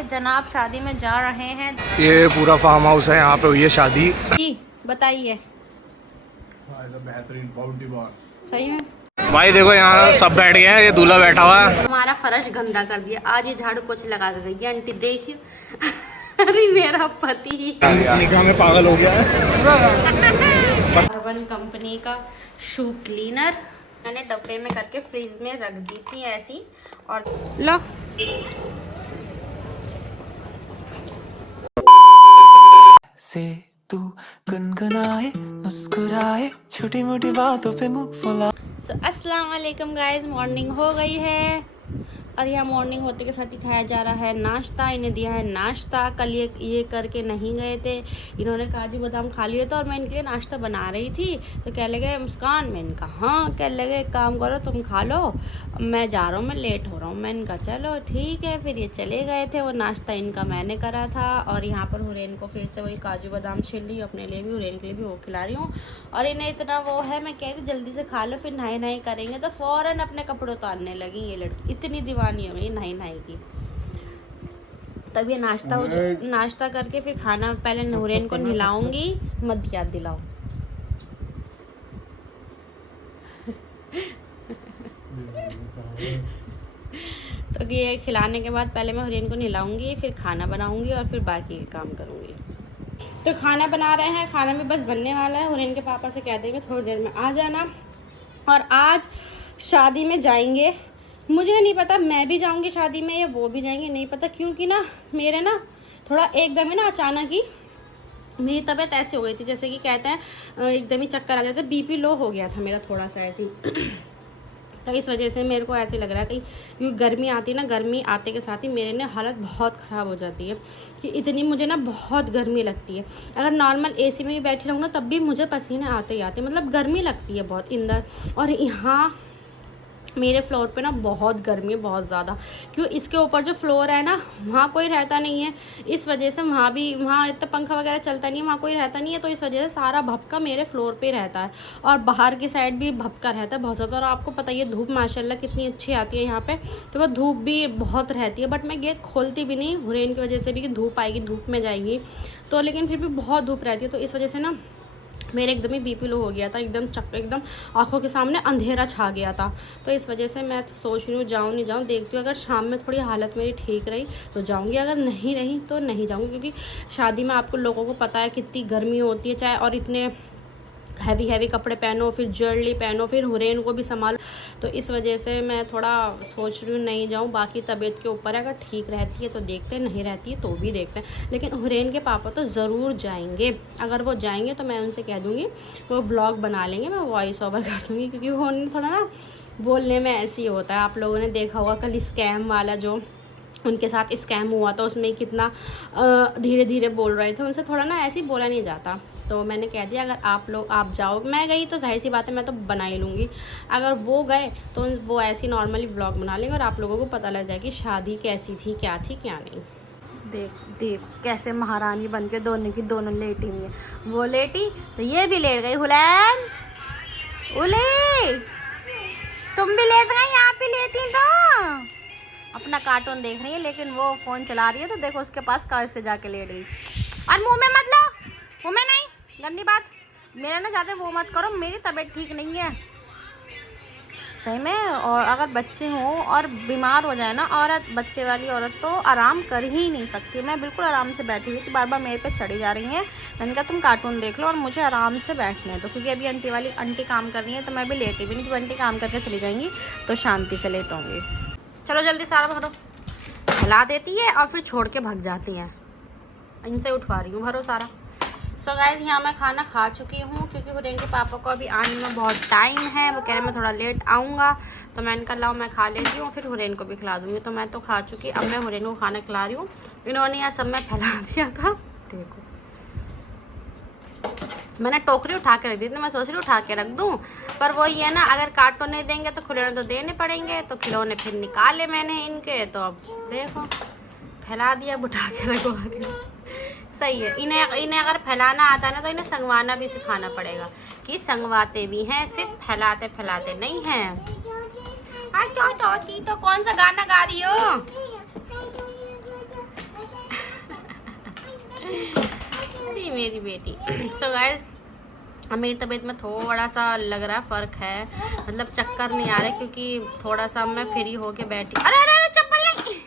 हमारे जनाब शादी में जा रहे हैं। ये पूरा फार्म हाउस है, यहाँ पे हुई है शादी। बताइए बेहतरीन बाउंटी बार सही में। भाई देखो यहाँ सब बैठ गए हैं, ये दूल्हा बैठा हुआ है। हमारा फर्श गंदा कर दिया आज, ये झाड़ू पोछे लगा के गई है आंटी, देखिए। अरे मेरा पति निकाह में पागल हो गया है। अर्बन कंपनी का शू क्लीनर मैंने डब्बे में करके फ्रीज में रख दी थी ऐसी। और लो से तू गुनगुनाए मुस्कुराए छोटी मोटी बातों पे मुंह फुला। अस्सलाम वालेकुम गाइस, मॉर्निंग हो गई है और यहाँ मॉर्निंग होते के साथ ही खाया जा रहा है नाश्ता। इन्हें दिया है नाश्ता, कल ये करके नहीं गए थे, इन्होंने काजू बादाम खा लिए थे और मैं इनके लिए नाश्ता बना रही थी तो कह लगे मुस्कान, मैं इनका हाँ, कह लगे एक काम करो तुम खा लो, मैं जा रहा हूँ, मैं लेट हो रहा हूँ। मैं इनका चलो ठीक है, फिर ये चले गए थे। वो नाश्ता इनका मैंने करा था और यहाँ पर हुरैन को फिर से वही काजू बादाम छील ली, अपने लिए भी हुरैन के लिए भी वो खिला रही हूँ। और इन्हें इतना वो है, मैं कह रही जल्दी से खा लो फिर नहाई नहाई करेंगे, तो फ़ौरन अपने कपड़े उतारने लगी ये लड़की, इतनी दीवानी हो गई नहाई नहाई की। तब ये नाश्ता करके फिर खाना, पहले हुरैन को नहलाऊंगी, मत याद दिलाओ। तो ये खिलाने के बाद पहले मैं हुरैन को नहलाऊंगी, फिर खाना बनाऊंगी और फिर बाकी काम करूंगी। तो खाना बना रहे हैं, खाना भी बस बनने वाला है। हुरैन के पापा से कह देंगे थोड़ी देर में आ जाना। और आज शादी में जाएंगे, मुझे नहीं पता मैं भी जाऊंगी शादी में या वो भी जाएंगे, नहीं पता, क्योंकि ना मेरे ना थोड़ा एकदम ही ना अचानक ही मेरी तबीयत ऐसी हो गई थी, जैसे कि कहते हैं एकदम ही चक्कर आ जाता है, बीपी लो हो गया था मेरा थोड़ा सा ऐसी। तो इस वजह से मेरे को ऐसे लग रहा है कि क्योंकि गर्मी आती है ना, गर्मी आते के साथ ही मेरे ना हालत बहुत ख़राब हो जाती है कि इतनी मुझे ना बहुत गर्मी लगती है। अगर नॉर्मल एसी में भी बैठी रहूँ ना तब भी मुझे पसीने आते ही आते, मतलब गर्मी लगती है बहुत अंदर। और यहाँ मेरे फ्लोर पे ना बहुत गर्मी है, बहुत ज़्यादा, क्यों इसके ऊपर जो फ्लोर है ना वहाँ कोई रहता नहीं है, इस वजह से वहाँ इतना पंखा वगैरह चलता नहीं है, वहाँ कोई रहता नहीं है, तो इस वजह से सारा भपका मेरे फ्लोर पे रहता है और बाहर की साइड भी भपका रहता है बहुत ज़्यादा। और आपको पता ही है धूप माशाल्लाह कितनी अच्छी आती है यहाँ पे, तो वह धूप भी बहुत रहती है, बट मैं गेट खोलती भी नहीं हुरैन की वजह से भी कि धूप आएगी, धूप में जाएगी तो, लेकिन फिर भी बहुत धूप रहती है, तो इस वजह से ना मेरे एकदम ही बीपी लो हो गया था, एकदम आंखों के सामने अंधेरा छा गया था। तो इस वजह से मैं सोच रही हूँ जाऊँ नहीं जाऊँ, देखती हूँ, अगर शाम में थोड़ी हालत मेरी ठीक रही तो जाऊँगी, अगर नहीं रही तो नहीं जाऊँगी, क्योंकि शादी में आपको लोगों को पता है कितनी गर्मी होती है, चाहे और इतने हैवी कपड़े पहनो, फिर ज्वेलरी पहनो, फिर हुरैन को भी संभालो, तो इस वजह से मैं थोड़ा सोच रही हूँ नहीं जाऊँ। बाकी तबीयत के ऊपर है, अगर ठीक रहती है तो देखते हैं, नहीं रहती है तो भी देखते हैं। लेकिन हुरैन के पापा तो ज़रूर जाएंगे, अगर वो जाएंगे तो मैं उनसे कह दूँगी वो ब्लॉग बना लेंगे, मैं वॉइस ओवर कर दूँगी, क्योंकि वो थोड़ा ना बोलने में ऐसे ही होता है। आप लोगों ने देखा होगा कल स्कैम वाला जो उनके साथ स्कैम हुआ था, उसमें कितना धीरे धीरे बोल रहे थे, उनसे थोड़ा ना ऐसे ही बोला नहीं जाता। तो मैंने कह दिया अगर आप जाओ, मैं गई तो जाहिर सी बात है मैं तो बना ही लूँगी, अगर वो गए तो वो ऐसे ही नॉर्मली व्लॉग बना लेंगे और आप लोगों को पता लग जाएगी शादी कैसी थी क्या नहीं। देख कैसे महारानी बन के दोनों की दोनों लेटी हुई है, वो लेटी तो ये भी लेट गई। हुलैन उले तुम भी लेट गई, आप भी लेटी तो अपना कार्टून देख रही है, लेकिन वो फ़ोन चला रही है तो देखो उसके पास कार से जाके लेट गई। और मुंह में मत लो, मुंह में नहीं, गंदी बात। मेरा ना ज़्यादा वो मत करो, मेरी तबीयत ठीक नहीं है सही में। और अगर बच्चे हों और बीमार हो जाए ना औरत, बच्चे वाली औरत तो आराम कर ही नहीं सकती। मैं बिल्कुल आराम से बैठी हुई थी, बार बार मेरे पे चढ़ी जा रही हैं। मैंने कहा तुम कार्टून देख लो और मुझे आराम से बैठने दो, क्योंकि अभी आंटी काम कर रही है तो मैं भी लेटी भी नहीं, जब आंटी काम करके चली जाएंगी तो शांति से लेटूंगी। चलो जल्दी सारा भरो, हिला देती है और फिर छोड़ के भाग जाती हैं, इनसे उठवा रही हूँ, भरो सारा। सो गाइस यहाँ मैं खाना खा चुकी हूँ, क्योंकि हुरैन के पापा को अभी आने में बहुत टाइम है, वो कह रहे मैं थोड़ा लेट आऊँगा, तो मैंने कहा लाओ मैं खा लेती हूँ फिर हुरैन को भी खिला दूँगी। तो मैं तो खा चुकी, अब मैं हुरैन को खाना खिला रही हूँ। इन्होंने यहाँ सब में फैला दिया था, देखो मैंने टोकरी उठा के रख दी थी, मैं सोच रही हूँ उठा के रख दूँ, पर वो ये ना अगर कार्टून नहीं देंगे तो खिलौने तो देने पड़ेंगे, तो खिलौने फिर निकाले मैंने इनके, तो अब देखो फैला दिया, उठा के रखवा दिया। सही है, इन्हें अगर फैलाना आता है ना तो इन्हें संगवाना भी सिखाना पड़ेगा कि संगवाते भी हैं, सिर्फ फैलाते नहीं हैं। तो कौन सा गाना गा रही हो? अरे मेरी बेटी। सो गाइस मेरी तबीयत में थोड़ा सा लग रहा है फ़र्क है, मतलब चक्कर नहीं आ रहा क्योंकि थोड़ा सा मैं फ्री होके बैठी। अरे अरे अरे चप्पल नहीं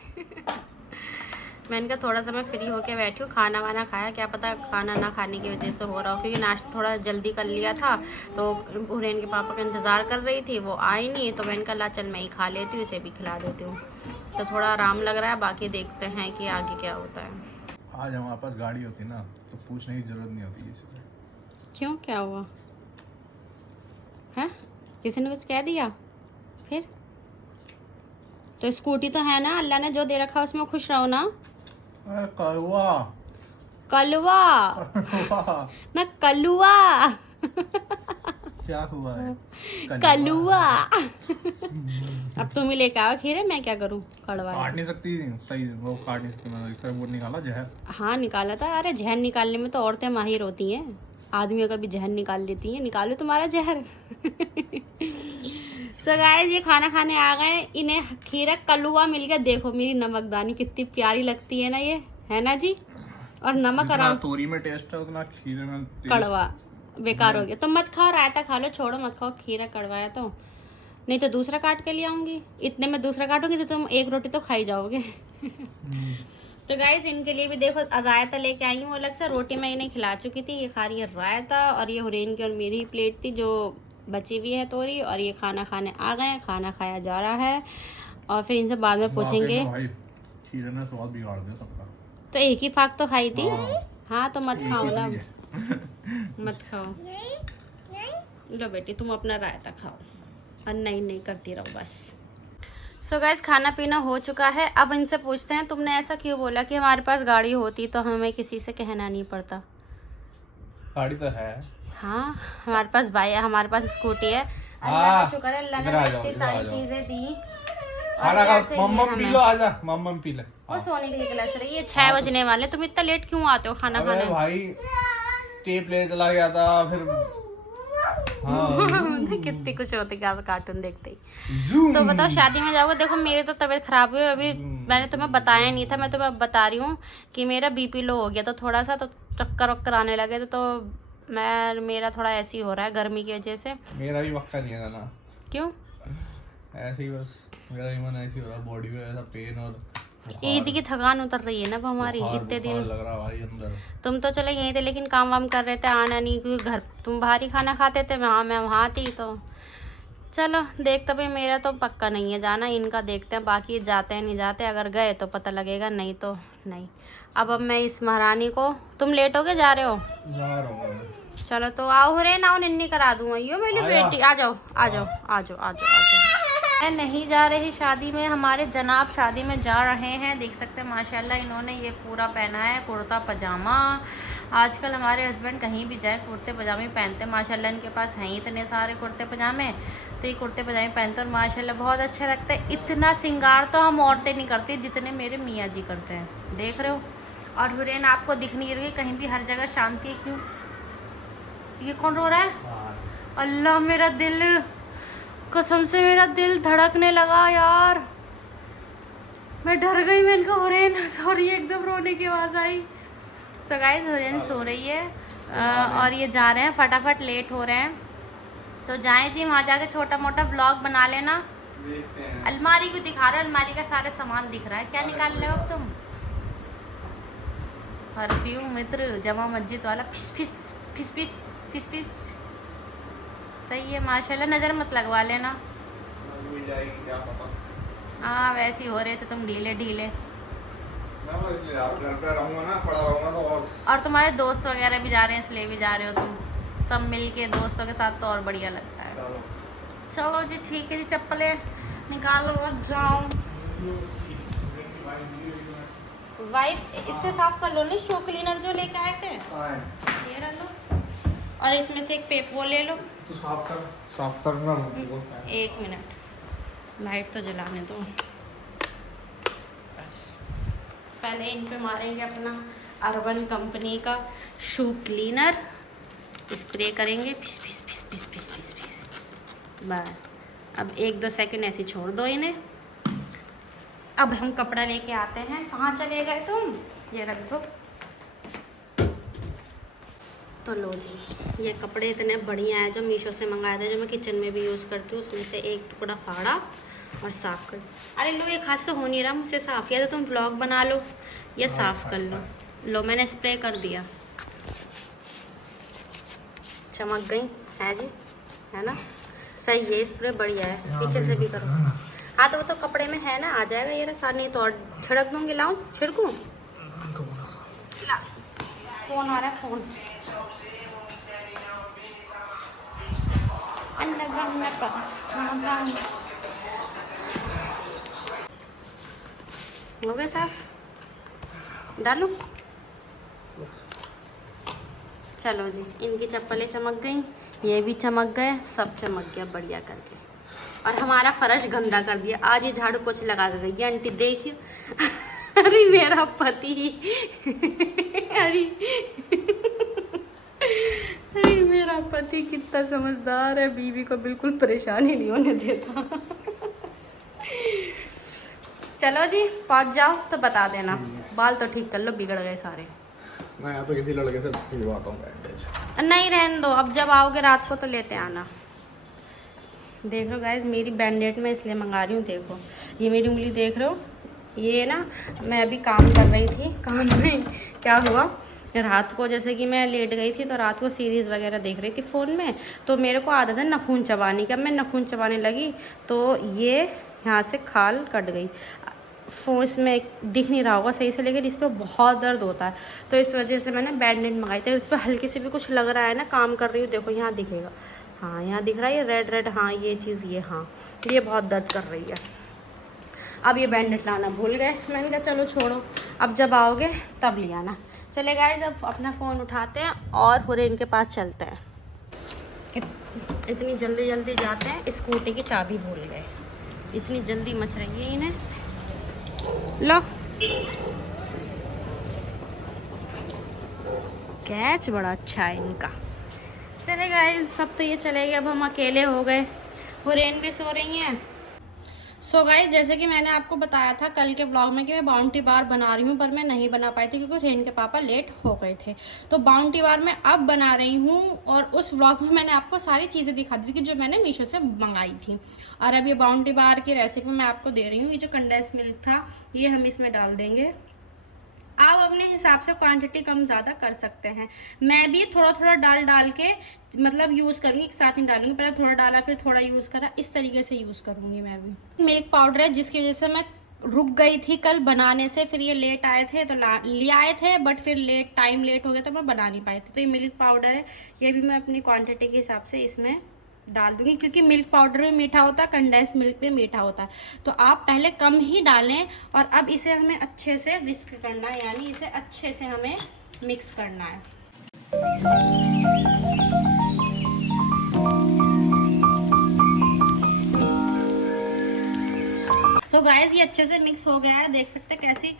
मैंने कहा थोड़ा सा मैं फ्री होके बैठी हूँ, खाना वाना खाया, क्या पता खाना ना खाने की वजह से हो रहा हो, क्योंकि नाश्ता थोड़ा जल्दी कर लिया था। तो हुरैन के पापा का इंतज़ार कर रही थी, वो आई नहीं, तो मैंने कहा ला चल मैं ही खा लेती हूँ, इसे भी खिला देती हूँ। तो थोड़ा आराम लग रहा है, बाकी देखते हैं कि आगे क्या होता है। आज हमारे पास गाड़ी होती ना तो पूछने की जरूरत नहीं होती किसी से। क्यों, क्या हुआ है? किसी ने कुछ कह दिया फिर? तो स्कूटी तो है ना, अल्लाह ने जो दे रखा है उसमें खुश रहो ना। अरे कलवा कलवा ना कलुआ क्या हुआ है? कलुआ अब तुम ही लेके आओ खीरे, मैं क्या करूं? कड़वा काट नहीं सकती, सही वो काट नहीं सकती, मैंने फिर वो निकाला जहर। हाँ निकाला था। अरे जहर निकालने में तो औरतें माहिर होती हैं, आदमियों का भी जहर निकाल लेती हैं। निकालो तुम्हारा जहर। सो गाइस ये खाना खाने आ गए, इन्हें खीरा कलुआ मिल गया। देखो मेरी नमकदानी कितनी प्यारी लगती है ना, ये है ना जी। और नमक आराम, तोरी में टेस्ट है उतना खीरे में कड़वा बेकार हो गया। तो मत खाओ, रायता खा लो, छोड़ो मत खाओ, खीरा कड़वाया तो। नहीं तो दूसरा काट के ले आऊंगी, इतने में दूसरा काटूंगी तो तुम एक रोटी तो खा ही जाओगे। तो गाइज इनके लिए भी देखो रायता लेके आई हूँ अलग से, रोटी मैं इन्हें खिला चुकी थी, ये खा रही है रायता। और ये हुरैन की और मेरी ही प्लेट थी जो बची हुई है तोरी, और ये खाना खाने आ गए, खाना खाया जा रहा है। और फिर इनसे बाद में पूछेंगे। भाई खीरे ने स्वाद बिगाड़ दिया सबका। तो एक ही फाक तो खाई थी। हाँ तो मत खाओ ना, मत खाओ। लो बेटी तुम अपना रायता खाओ और नहीं करती रहो बस। सो गाइस खाना पीना हो चुका है, अब इनसे पूछते हैं तुमने ऐसा क्यों बोला कि हमारे पास गाड़ी होती तो हमें किसी से कहना नहीं पड़ता। गाड़ी तो है। हाँ हमारे पास बाइक, हमाारे पास स्कूटी है। अल्लाह का शुक्र है, अल्लाह ने इतनी सारी चीजें दी। खाना खा, मम्मम पी लो, आजा मम्मम पी ले। वो सोने के लिए क्लास रही है, 6 बजने वाले। तुम इतना लेट क्यों आते हो खाना खाने? भाई टेप ले चला गया था फिर। हाँ। कितनी कुछ होती है कार्टून देखते ही। तो बताओ शादी में जाओगे? देखो मेरी तो तबीयत खराब हुई अभी, मैंने तुम्हें बताया नहीं था, मैं तुम्हें बता रही हूँ कि मेरा बीपी लो हो गया, तो थोड़ा सा तो चक्कर वक्कर आने लगे तो मेरा थोड़ा ऐसे ही हो रहा है गर्मी की वजह से। मेरा भी पक्का नहीं है ना। क्यों? ऐसे ही बस मेरा भी मन ऐसे ही हो रहा है, बॉडी में ऐसा पेन और ईद की थकान उतर रही है ना अब हमारी, इतने दिन लग रहा भाई अंदर। तुम तो चलो यहीं थे, लेकिन काम वाम कर रहे थे, आना नहीं, क्योंकि घर तुम बाहर ही खाना खाते थे, मैं वहाँ थी। तो चलो देखते भाई, मेरा तो पक्का नहीं है जाना, इनका देखते हैं, बाकी जाते हैं नहीं जाते, अगर गए तो पता लगेगा, नहीं तो नहीं। अब मैं इस महारानी को, तुम लेट हो गए, जा रहे हो? जा रहा हूँ। चलो तो आओ रे ना, निन्नी करा दूंगा। यो मेरी बेटी आ जाओ आ जाओ आ जाओ आ जाओ आ जाओ। मैं नहीं जा रही शादी में, हमारे जनाब शादी में जा रहे हैं। देख सकते हैं माशाल्लाह इन्होंने ये पूरा पहना है, कुर्ता पजामा। आजकल हमारे हस्बैंड कहीं भी जाए कुर्ते पजामे पहनते हैं, माशाल्लाह इनके पास हैं इतने सारे कुर्ते पजामे, तो ये कुर्ते पजामे पहनते हैं और माशाल्लाह बहुत अच्छे लगते हैं। इतना सिंगार तो हम औरतें नहीं करती जितने मेरे मियाँ जी करते हैं, देख रहे हो। और हुरैन आपको दिख नहीं रही कहीं भी, हर जगह शांति है। क्यों? ये कौन रो रहा है? अल्लाह मेरा दिल, कसम से मेरा दिल धड़कने लगा यार, मैं डर गई। मैंने कहा हुरैन सॉरी, एकदम रोने की आवाज़ आई। सो गाइस हुरैन सो रही है और ये जा रहे हैं, फटाफट लेट हो रहे हैं, तो जाएं जी, वहाँ जाके छोटा मोटा ब्लॉग बना लेना। अलमारी को दिखा रहे हो, अलमारी का सारा सामान दिख रहा है, क्या निकाल रहे हो अब तुम? परफ्यूम मित्र जमा मस्जिद वाला, फिस फिस फिस फिस फिस फिस। सही है माशाल्लाह, नज़र मत लगवा लेना। हाँ वैसे ही हो रहे थे तुम ढीले ढीले। इसलिए यार घर पे रहूंगा ना, पड़ा रहूंगा तो। और तुम्हारे दोस्त वगैरह भी जा रहे हैं, इसलिए भी जा रहे हो तुम, सब मिल के दोस्तों के साथ तो और बढ़िया लगता है। चलो जी ठीक है जी, चप्पलें निकालो और जाओ। वाइफ इससे साफ कर लो, नहीं शो क्लीनर जो लेके आए थे ये रख लो, और इसमें से एक पेपर ले लो। तो साफ करना। एक मिनट, लाइट तो जलाने दो। पहले इन पे मारेंगे अपना अर्बन कंपनी का शू क्लीनर, स्प्रे करेंगे, फिस फिस फिस फिस फिस फिस फिस। बस अब 1-2 सेकंड ऐसे छोड़ दो इन्हें। अब हम कपड़ा लेके आते हैं। कहाँ चले गए तुम? ये रख दो। तो लो जी, ये कपड़े इतने बढ़िया हैं जो मीशो से मंगाए थे, जो मैं किचन में भी यूज़ करती हूँ। उसमें से एक टुकड़ा फाड़ा और साफ़ कर। अरे लो, एक हाथ से हो नहीं रहा मुझसे साफ़, या तो तुम ब्लॉग बना लो या साफ़ कर लो। लो मैंने स्प्रे कर दिया, चमक गई है जी, है ना? सही है, स्प्रे बढ़िया है। पीछे से भी करो। हाँ तो वो तो कपड़े में है ना, आ जाएगा ये रहा। नहीं तो और छिड़क दूँगी। लाऊं छिड़कूँ? ला, फ़ोन आ रहा है, फ़ोन। हो गए साफ? डालूं? चलो जी, इनकी चप्पलें चमक गई, ये भी चमक गए, सब चमक गया बढ़िया करके। और हमारा फर्श गंदा कर दिया। आज ये झाड़ू पोछे लगा के गई है आंटी, देखिए। अरे मेरा पति अरे अरे मेरा पति कितना समझदार है, बीवी को बिल्कुल परेशानी नहीं होने देता। चलो जी, पहुंच जाओ तो बता देना। बाल तो ठीक कर लो, बिगड़ गए सारे। मैं या तो किसी लड़के से भिजवाता हूँ बैंडेज। नहीं रहने दो, अब जब आओगे रात को तो लेते आना। देखो गाइस, मेरी बैंडेड मैं इसलिए मंगा रही हूँ। देखो ये मेरी उंगली देख रहे हो, ये ना मैं अभी काम कर रही थी। काम में क्या हुआ, रात को जैसे कि मैं लेट गई थी तो रात को सीरीज़ वगैरह देख रही थी फ़ोन में, तो मेरे को आदत है नाखून चबाने की। अब मैं नाखून चबाने लगी तो ये यहाँ से खाल कट गई। फोन इसमें दिख नहीं रहा होगा सही से, लेकिन इस पर बहुत दर्द होता है, तो इस वजह से मैंने बैंडेड मंगाई थी। इस पर हल्की से भी कुछ लग रहा है ना, काम कर रही हूँ, देखो यहाँ दिखेगा। हाँ यहाँ दिख रहा है, ये रेड रेड, हाँ ये चीज़, ये हाँ ये बहुत दर्द कर रही है। अब ये बैंडेड लाना भूल गए, मैंने कहा चलो छोड़ो, अब जब आओगे तब ले आना। चले गाइस, अब अपना फ़ोन उठाते हैं और पूरे इनके पास चलते हैं। इतनी जल्दी जल्दी जाते हैं, स्कूटी की चाबी भूल गए, इतनी जल्दी मच रही है इन्हें। लो, कैच बड़ा अच्छा है इनका। चले गाइस, सब तो ये चले गए, अब हम अकेले हो गए। हुरैन भी सो रही हैं। सो गाइस, जैसे कि मैंने आपको बताया था कल के ब्लॉग में कि मैं बाउंटी बार बना रही हूँ, पर मैं नहीं बना पाई थी क्योंकि हुरैन के पापा लेट हो गए थे। तो बाउंटी बार मैं अब बना रही हूँ, और उस ब्लॉग में मैंने आपको सारी चीज़ें दिखा दी थी कि जो मैंने मीशो से मंगाई थी। और अब ये बाउंटी बार की रेसिपी मैं आपको दे रही हूँ। ये जो कंडेंस मिल्क था, ये हम इसमें डाल देंगे। आप अपने हिसाब से क्वांटिटी कम ज़्यादा कर सकते हैं। मैं भी थोड़ा थोड़ा डाल के मतलब यूज़ करूँगी, एक साथ नहीं डालूंगी। पहले थोड़ा डाला फिर थोड़ा यूज़ करा, इस तरीके से यूज़ करूँगी मैं भी। मिल्क पाउडर है, जिसकी वजह से मैं रुक गई थी कल बनाने से, फिर ये लेट आए थे तो ले आए थे, बट फिर टाइम लेट हो गया तो मैं बना नहीं पाई थी। तो ये मिल्क पाउडर है, ये भी मैं अपनी क्वांटिटी के हिसाब से इसमें डाल दूंगी, क्योंकि मिल्क पाउडर में मीठा होता है, कंडेंस मिल्क में मीठा होता है, तो आप पहले कम ही डालें। और अब इसे हमें अच्छे से विस्क करना है, यानी इसे अच्छे से हमें मिक्स करना है। सो गाइस, ये अच्छे से मिक्स हो गया है, देख सकते हैं कैसी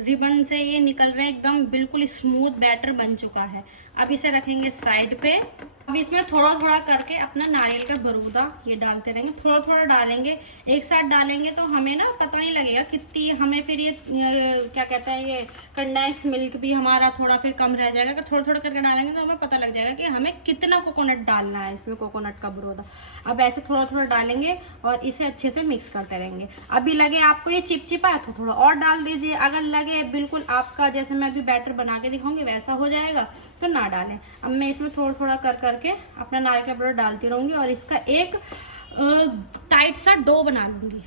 रिबन से ये निकल रहे हैं, एकदम बिल्कुल स्मूथ बैटर बन चुका है। अब इसे रखेंगे साइड पे। अब इसमें थोड़ा थोड़ा करके अपना नारियल का बरूदा ये डालते रहेंगे, थोड़ा थोड़ा डालेंगे, एक साथ डालेंगे तो हमें ना पता नहीं लगेगा कितनी हमें, फिर ये क्या कहते हैं, ये कंडेंस मिल्क भी हमारा थोड़ा फिर कम रह जाएगा। अगर थोड़ा थोड़ा करके डालेंगे तो हमें पता लग जाएगा कि हमें कितना कोकोनट डालना है इसमें, कोकोनट का बरूदा। अब ऐसे थोड़ा थोड़ा डालेंगे और इसे अच्छे से मिक्स करते रहेंगे। अभी लगे आपको ये चिपचिपा है तो थोड़ा और डाल दीजिए, अगर लगे बिल्कुल आपका जैसे मैं अभी बैटर बना के दिखाऊंगी वैसा हो जाएगा तो ना डालें। अब मैं इसमें थोड़ा थोड़ा करके अपना नारियल का बटर डालती रहूंगी और इसका एक टाइट सा डो बना लूंगी।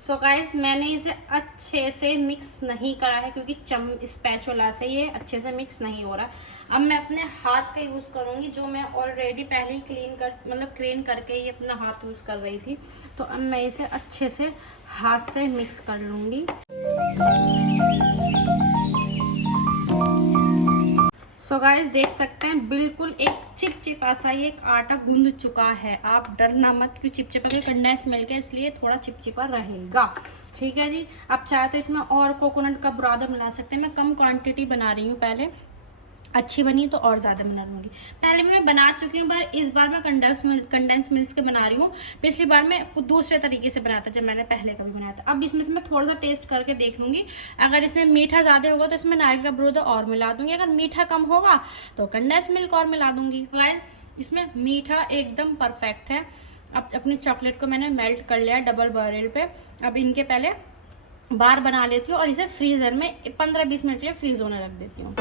सो गाइस, मैंने इसे अच्छे से मिक्स नहीं करा है क्योंकि स्पैचुला से ये अच्छे से मिक्स नहीं हो रहा। अब मैं अपने हाथ का यूज़ करूँगी, जो मैं ऑलरेडी पहले ही क्लीन करके ही अपना हाथ यूज़ कर रही थी। तो अब मैं इसे अच्छे से हाथ से मिक्स कर लूँगी। सो गाइस, देख सकते हैं बिल्कुल एक चिपचिपा सा ये एक आटा गूंद चुका है। आप डरना मत, क्योंकि चिपचिपा के कंडेंस मिल्क है इसलिए थोड़ा चिपचिपा रहेगा। ठीक है जी। अब चाहे तो इसमें और कोकोनट का बुरादा मिला सकते हैं। मैं कम क्वांटिटी बना रही हूँ, पहले अच्छी बनी तो और ज़्यादा बना लूँगी। पहले भी मैं बना चुकी हूँ, पर इस बार मैं कंडेंस मिल्क के बना रही हूँ। पिछली बार मैं कुछ दूसरे तरीके से बनाया था जब मैंने पहले कभी बनाया था। अब इसमें से मैं थोड़ा सा टेस्ट करके देख लूँगी। अगर इसमें मीठा ज़्यादा होगा तो इसमें नारियल का बुरादा और मिला दूँगी, अगर मीठा कम होगा तो कंडेंस मिल्क और मिला दूँगी। इसमें मीठा एकदम परफेक्ट है। अब अपनी चॉकलेट को मैंने मेल्ट कर लिया डबल बॉयल पे। अब इनके पहले बार बना लेती हूँ और इसे फ्रीज़र में 15-20 मिनट के लिए फ्रीज होने रख देती हूँ।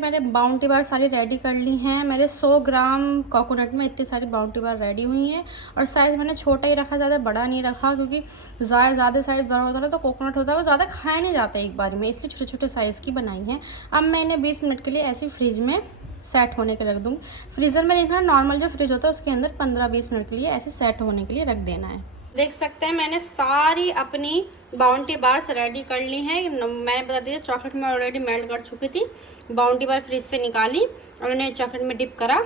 मैंने बाउंटी बार सारी रेडी कर ली हैं। मेरे 100 ग्राम कोकोनट में इतनी सारी बाउंटी बार रेडी हुई हैं। और साइज़ मैंने छोटा ही रखा, ज़्यादा बड़ा नहीं रखा, क्योंकि ज़्यादा साइज़ बड़ा होता है तो कोकोनट होता है वो ज़्यादा खाया नहीं जाता एक बार में, इसलिए छोटे छोटे साइज़ की बनाई हैं। अब मैं इन्हें 20 मिनट के लिए ऐसे फ्रिज में सेट होने के रख दूँगी। फ्रीज़र में रखना, नॉर्मल जो फ्रिज होता है उसके अंदर 15-20 मिनट के लिए ऐसे सेट होने के लिए रख देना है। देख सकते हैं मैंने सारी अपनी बाउंटी बार्स रेडी कर ली हैं। मैंने बता दिया चॉकलेट में ऑलरेडी मेल्ट कर चुकी थी। बाउंटी बार फ्रिज से निकाली और उन्हें चॉकलेट में डिप करा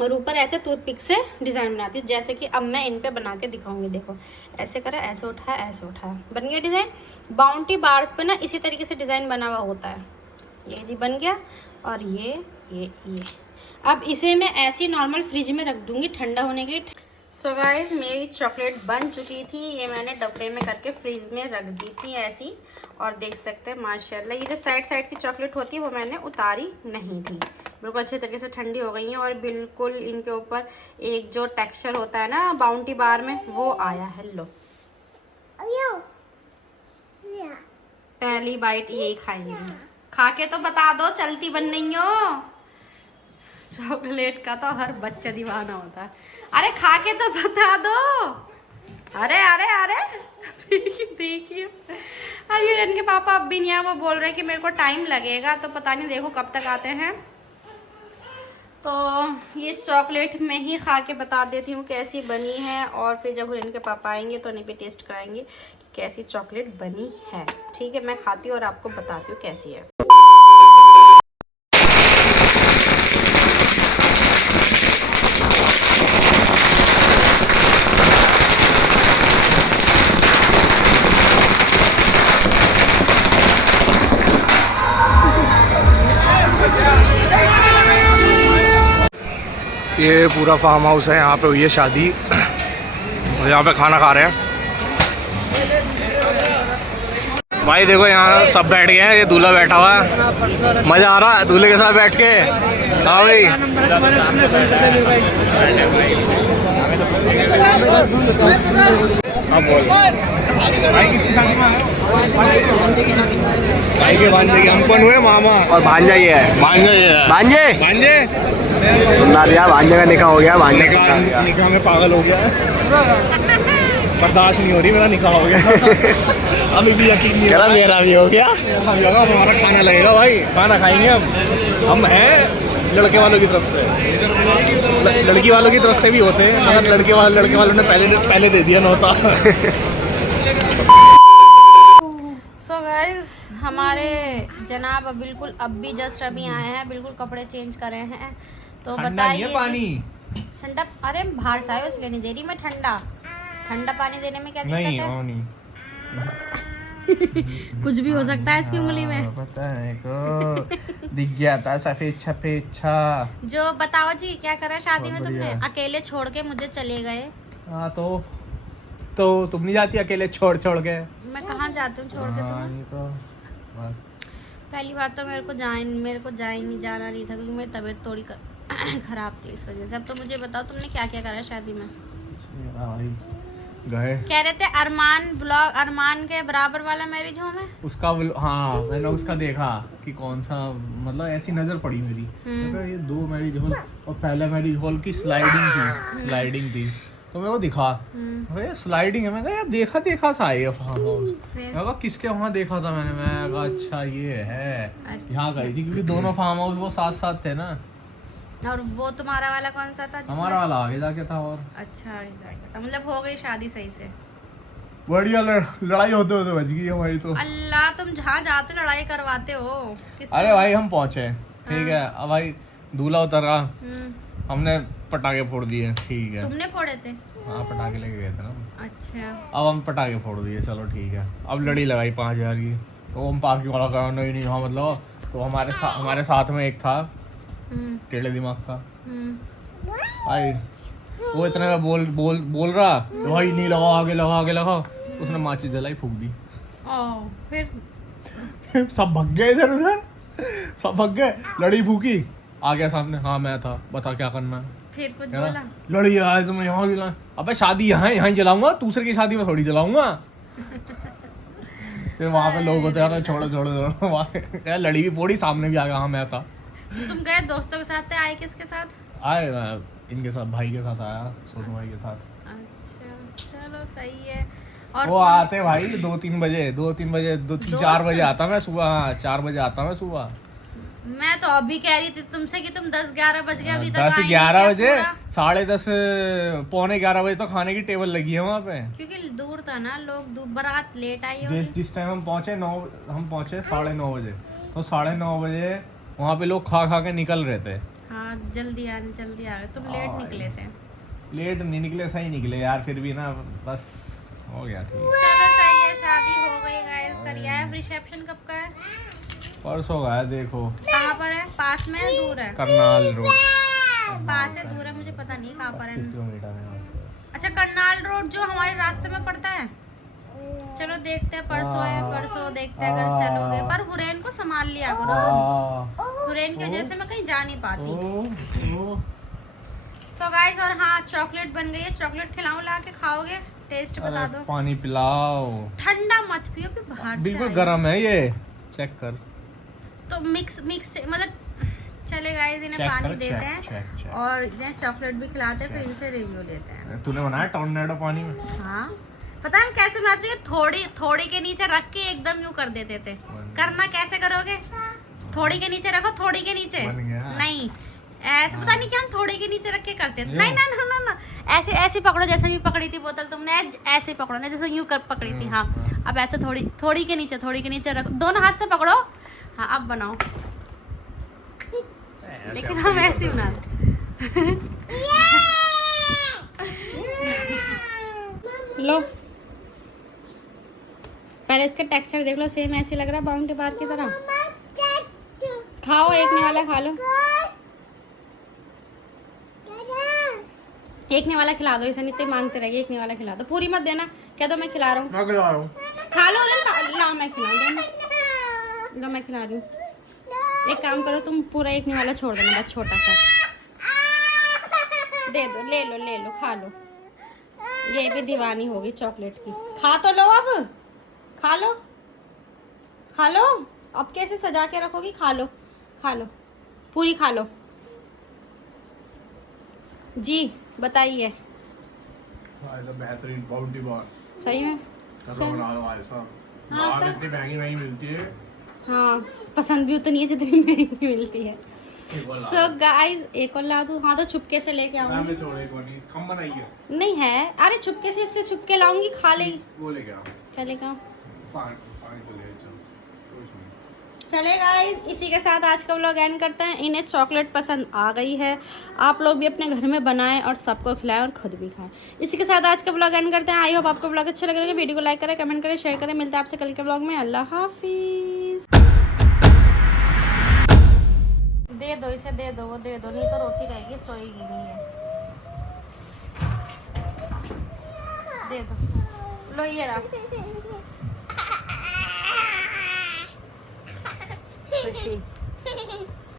और ऊपर ऐसे टूथपिक से डिज़ाइन बनाती है, जैसे कि अब मैं इन पे बना के दिखाऊंगी। देखो ऐसे करा, ऐसे उठाया, ऐसे उठाया, बन गया डिज़ाइन। बाउंटी बार्स पे ना इसी तरीके से डिज़ाइन बना हुआ होता है। ये जी बन गया। और ये अब इसे मैं ऐसे नॉर्मल फ्रिज में रख दूँगी ठंडा होने के लिए। सो गाइस मेरी चॉकलेट बन चुकी थी। ये मैंने डब्बे में करके फ्रीज में रख दी थी ऐसी। और देख सकते हैं माशाल्लाह ये जो साइड की चॉकलेट होती है वो मैंने उतारी नहीं थी, बिल्कुल अच्छे तरीके से ठंडी हो गई हैं। और बिल्कुल इनके ऊपर एक जो टेक्सचर होता है ना बाउंटी बार में वो आया है। लो पहली बाइट यही खाएंगे, खा के तो बता दो चलती बन नहीं हो। चॉकलेट का तो हर बच्चा दीवाना होता है। अरे खा के तो बता दो। अरे अरे अरे देखिए अब ये इनके पापा अब भी नहीं आए, वो बोल रहे हैं कि मेरे को टाइम लगेगा, तो पता नहीं देखो कब तक आते हैं। तो ये चॉकलेट में ही खा के बता देती हूँ कैसी बनी है, और फिर जब इनके पापा आएंगे तो उन्हें भी टेस्ट कराएंगे कि कैसी चॉकलेट बनी है। ठीक है, मैं खाती हूँ और आपको बताती हूँ कैसी है। ये पूरा फार्म हाउस है, यहाँ पे हुई है शादी और यहाँ पे खाना खा रहे हैं भाई। देखो यहाँ सब बैठ गए हैं, ये दूल्हा बैठा हुआ है, मज़ा आ रहा है दूल्हे के साथ बैठ के। हाँ भाई अब बोल भाई किसकी शादी में है? भाई के भांजे के हम कौन हुए? मामा और भांजा ये है। भांजे सुनना दिया, भांजे का निकाह हो गया। भांजे निकाह में पागल हो गया है, बर्दाश्त नहीं हो रही, मेरा निकाह हो गया। अभी भी यकीन नहीं हो रहा मेरा भी हो गया। अब हमारा खाना लगेगा भाई, खाना खाएंगे हम हैं लड़के वालों की तरफ से, लड़की वालों की तरफ से भी होते हैं, मगर लड़के वालों ने पहले दे दिया नौता। सो गाइस हमारे जनाब बिल्कुल अब भी जस्ट अभी आए हैं, बिल्कुल कपड़े चेंज करे हैं। तो बताइए पानी ठंडा, अरे बाहर से आए इसलिए नहीं दे रही मैं ठंडा पानी देने में क्या दिक्कत है? नहीं कुछ भी हो सकता है इसकी उंगली में। पता है को दिख गया था सफेद छा। जो बताओ जी क्या करा शादी में तुमने? अकेले छोड़ के मुझे चले गए। हाँ तो तुम नहीं जाती अकेले छोड़ के? मैं कहाँ जाती हूँ छोड़ के तुम्हें? तो बस पहली बात तो मेरे को जाना नहीं था, क्योंकि मेरी तबीयत थोड़ी खराब थी इस वजह से। अब तो मुझे बताओ तुमने क्या क्या करा शादी में? गए कह रहे थे अरमान के बराबर वाला मैरिज होम है उसका। हाँ मैंने उसका देखा कि कौन सा, मतलब ऐसी नजर पड़ी मेरी, ये 2 मैरिज हॉल और पहला मैरिज हॉल की स्लाइडिंग थी तो मैं वो दिखा स्लाइडिंग है। मैं कहा यार देखा था ये फार्म हाउस। मैं कहा किसके वहाँ देखा था मैंने? मैं कहा अच्छा ये है, यहाँ गई थी क्योंकि दोनों फार्म हाउस वो साथ थे ना। और वो तुम्हारा वाला कौन सा था? हमारा वाला आगे जाके था। और अच्छा मतलब हो गई शादी सही से? बढ़िया लड़ाई होते होते बच गई हमारी तो। अल्लाह, तुम जहाँ जाते लड़ाई करवाते हो। अरे भाई हम पहुंचे, ठीक है, अब भाई दूल्हा उतरा, हमने पटाखे फोड़ दिए, ठीक है। तुमने फोड़े थे? हाँ पटाखे लेके गए थे ना। अच्छा। अब हम पटाखे फोड़ दिए, चलो ठीक है। अब लड़ी लगाई 5,000 की, तो हम पार्किंग वाला कहा नहीं हाँ मतलब, तो हमारे साथ में एक था टेढ़े दिमाग का भाई, वो इतने में बोल रहा भाई नहीं लगा, आगे लगा, उसने माचिस जलाई, फूक दी। फिर सब भग गए इधर उधर, सब भग गए। लड़ी फूकी, आ गया सामने, हाँ मैं था, बता क्या करना है। फिर कुछ बोला? लड़ी आए तुम यहाँ जला, अबे शादी यहाँ ही जलाऊंगा, दूसरे की शादी में थोड़ी जलाऊंगा। फिर वहाँ पे लोग होते हैं छोड़ो यार, लड़ी भी फोड़ी, सामने भी आ गया, हाँ मैं था। तो तुम गए दोस्तों के साथ थे, आए किसके साथ? आए इनके साथ, भाई के साथ आया, सोनू भाई के साथ। अच्छा चलो सही है। और वो आते भाई 2-3 बजे 4 बजे आता मैं सुबह, हाँ 4 बजे आता मैं सुबह। मैं तो अभी कह रही थी तुमसे कि तुम 10-11 बज गए अभी तक 10-11 बजे, 10:30 पौने 11 बजे तो खाने की टेबल लगी है वहाँ पे, क्योंकि दूर था ना, लोग बारात लेट आई होगी। जिस टाइम हम पहुँचे 9:30 बजे, तो 9:30 बजे वहाँ पे लोग खा के निकल रहे थे। हाँ जल्दी आ गए, तुम लेट निकले थे। लेट नहीं निकले, सही निकले यार, फिर भी ना बस हो गया ठीक। चलो सही है, शादी हो गई गाइस। करिए। रिसेप्शन कब का है? परसों का है, देखो। कहाँ पर है? पास में है, दूर है? करनाल रोड। पास है, दूर है, मुझे पता नहीं कहाँ पर है। 25 किलोमीटर है। अच्छा, करनाल रोड जो हमारे रास्ते में पड़ता है। चलो देखते हैं, परसों है, परसों देखते हैं अगर चलोगे। पर हुरैन को संभाल लिया करो, हुरैन की वजह से मैं कहीं जा नहीं पाती। सो गाइस, और हाँ चॉकलेट बन गई है, चॉकलेट खिलाऊं, ला के खाओगे? टेस्ट बता दो। पानी पिलाओ, ठंडा मत पियो, कि बाहर से बिल्कुल गर्म है ये, चेक कर। तो मिक्स मतलब चले गाइस, इन्हें पानी देते हैं और इन्हें चॉकलेट भी खिलाते हैं, फिर इनसे रिव्यू लेते हैं। तूने बनाया टॉर्नेडो पानी में? हाँ पता है हम कैसे बनाते हैं? थोड़ी के नीचे रख के एकदम यूं कर देते थे। करना कैसे करोगे? थोड़ी के नीचे रखो, थोड़ी के नीचे नहीं, ऐसे पता नहीं कि हम थोड़ी के नीचे रख के करते थे। नहीं ना, ऐसे पकड़ो, जैसे भी पकड़ी थी बोतल तुमने, ऐसे ही पकड़ो ना, जैसे यूं कर पकड़ी थी। हाँ अब ऐसे थोड़ी के नीचे रखो, दोनों हाथ से पकड़ो। हाँ अब बनाओ, लेकिन हम ऐसे ही बना लो। पहले इसका टेक्सचर देख लो, सेम ऐसे लग रहा है बाउंटी बार की तरह। खाओ, एक ने वाला खा लो, एक ने वाला खिला दो, ऐसा नहीं तो मांगते रहिए। एक ने वाला खिला दो, पूरी मत देना, कह दो मैं खिला रहा हूँ। खा लो रे, ला मैं खिला दूँ, लो मैं खिला रही हूँ। एक काम करो, तुम पूरा एक ने वाला छोड़ देना, बस छोटा सा दे दो। ले लो खा लो, ये भी दीवानी होगी चॉकलेट की। खा तो लो, अब खा लो। अब कैसे सजा के रखोगी? खा लो पूरी खा लो। जी बताइए। बेहतरीन बाउंटी बार सही में हाँ, इतनी महंगी मिलती है। हाँ पसंद भी उतनी है जितनी महंगी मिलती है। सो गाइस, एक और ला दूं? हाँ तो चुपके से लेके आऊंगी। नहीं है, अरे चुपके से, इससे चुपके लाऊंगी, खा लेगी। वो लेके आओ, क्या लेके आओ? चले गाइस, इसी के साथ आज का व्लॉग एंड करते हैं। इन्हें चॉकलेट पसंद आ गई है, आप लोग भी अपने घर में बनाएं और सबको खिलाएं और खुद भी खाएं। इसी के साथ आज का व्लॉग एंड करते हैं। आई होप आपको व्लॉग अच्छा लग रहा है। वीडियो को लाइक करें, कमेंट करें, शेयर करें। मिलते हैं आपसे कल के व्लॉग में। अल्लाह हाफिज। दे दो इसे, दे दो, वो दे दो, नहीं तो रोती रहेगी, सोएगी नहीं है। दे दो, लो ये रहा। खुशी